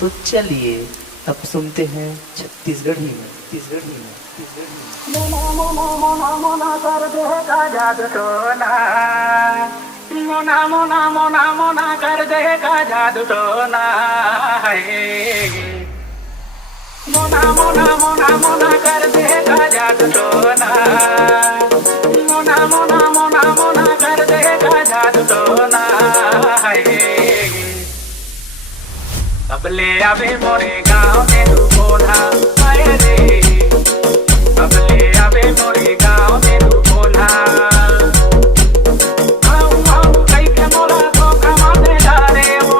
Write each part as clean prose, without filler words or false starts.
तो चलिए अब सुनते हैं छत्तीसगढ़ी में छत्तीसगढ़ी में मोना मोना मोना मोना कर देगा जादू टोना मोना मोना मोना मोना कर देगा जादू टोना मोना मोना मोना मोना कर देगा जादू टोना मोना मोना मोना मोना कर देगा जादू टोना अब ले आवे मोरे गाँव में तू बोला आए रे अब ले आवे मोरे गाँव में तू बोला आऊं आऊं कई के मोला धोखा मारने जा रे वो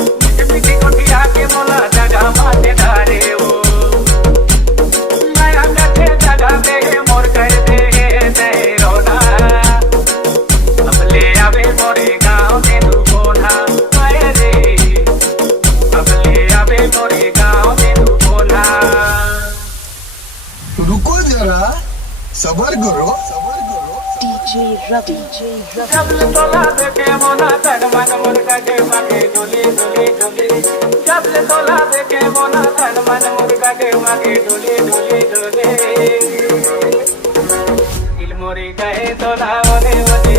मीठी मीठी कोठिया के मोला जगह मारने जा रे वो नया गठे जगह दे मोर कर दे रोना अब ले आवे मोरे गाँव में तू बोला आए रे अब ले आवे मोरे गाँव में तू बोला रुको जरा सबर करो DJ Ravi. जबल तोला देखे मोना तन मन मुर्गा के माके डोली डोली डोली जबल तोला देखे मोना तन मन मुर्गा के माके डोली डोली डोली दिल मोरी गए तोला ओने ओने